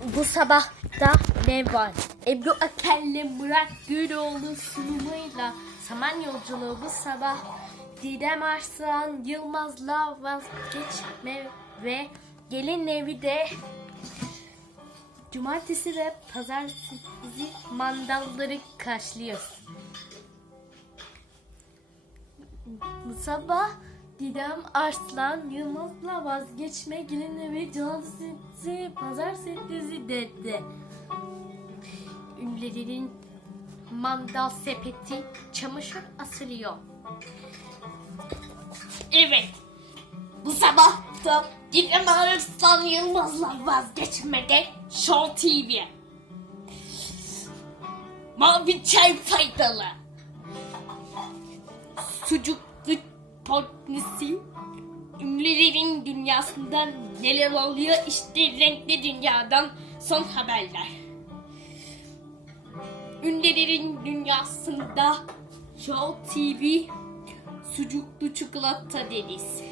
Bu sabah da ne var? Ebru Akel'le Murat Güloğlu sunumuyla Saman Yolculuğu bu sabah Didem Arslan Yılmaz'la vazgeçme ve Gelin Evi de Cumartesi ve Pazartesi mandalları karşılıyoruz. Bu sabah Didem Arslan Yılmaz'la vazgeçme gelin ve cumartesi pazartesi dedi. Ünlülerin mandal sepeti çamaşır asılıyor. Evet. Bu sabah da Didem Arslan Yılmaz'la vazgeçmede Show TV. Mavi çay faydalı sucuklu potnisi ünlülerin dünyasından neler oluyor işte renkli dünyadan son haberler. Ünlülerin dünyasında Show TV sucuklu çikolata deniz.